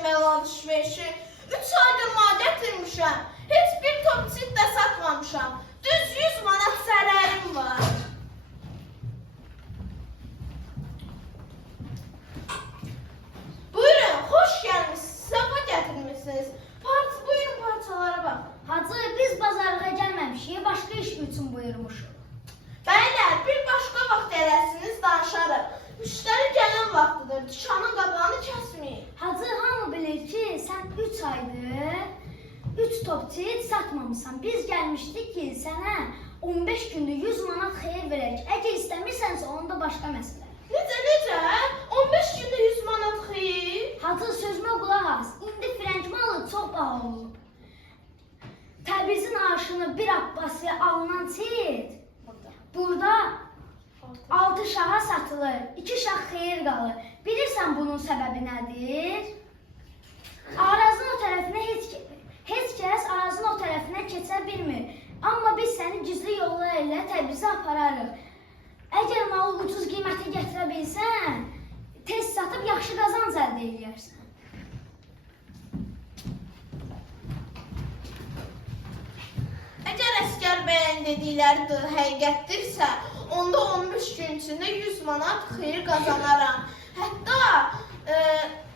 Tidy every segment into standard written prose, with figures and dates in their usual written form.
deməli alışverişi. 3 aydır maddə etmişəm. Heç bir top çit də satmamışam. Düz 100 manat zərərim var. Buyurun, xoş gəlmişsiniz. Səfa gətirmişsiniz. Buyurun parçalara bax. Hacı, biz bazarlığa gəlməmişik, başqa iş üçün buyurmuşuq. Bəylər, bir başqa vaxt eləsiniz, danışarıq. Müştəri gələn vaxtıdır, dükanın qabağını kəsməyin. Hacı, hamı bilir ki, sən 3 aydır 3 top çit satmamısan. Biz gəlmişdik ki, sənə 15 gündə 100 manat xeyir verək. Əgər istəmirsənsə, onda başqa məsələ. Necə? 15 gündə 100 manat xeyir? Hacı, sözümə qulaq as. İndi frənk malı çox baha olub. Təbrizin arşını bir Abbasiyə alınan çit burada 6 şaha satılır, 2 şah xeyir qalır. Bilirsən bunun səbəbi nədir? Arazın o tərəfinə heç kəs arazın o tərəfinə keçə bilmir. Amma biz səni gizli yollar ilə Təbrizə apararıq. Əgər malı ucuz qiymətə gətirə bilsən, tez satıb yaxşı qazanc əldə edərsən. Əgər Əsgər bəyin dedikləri həqiqətdirsə, onda 15 gün içində 100 manat xeyir qazanaram. Hətta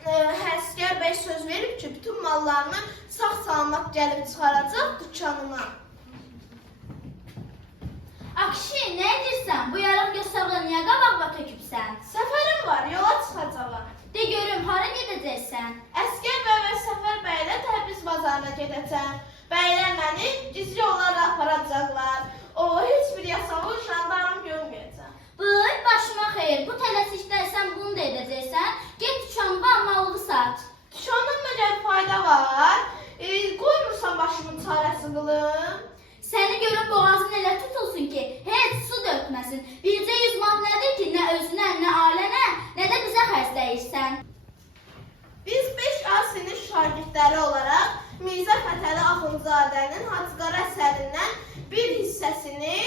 Əsgər bəy söz verib ki, bütün mallarını sağ-salamat gəlib çıxaracaq dükanına. Akşi, nə edirsən? Bu yarıq göstərdə niyə qabaqla tökübsən? Səfərim var, yola çıxacağam. De görüm, hara gedəcəksən? Əsgər bəy və Səfər bəylə Təbriz bazarına gedəcəm. Bəylər məni gizli yollarla aparacaqlar. Heç bir yasağı jandarm görməyəcəm. Bıy, başıma xeyir. Bu tələsikdə sən bunu da edəcəksən. Get dükanıma malını sat. Dükandan məgər fayda var? Qoymursan başımın çarəsi qılım. Səni görüb boğazın elə tutulsun ki, heç su dökməsin. Bircə 100 manat nədir ki, nə özünə, nə ailənə, nə də bizə xərcləyirsən. Biz 5A sinif şagirdləri olaraq Mirzə Fətəli Axundzadənin Hacıqara əsərindən bir hissəsini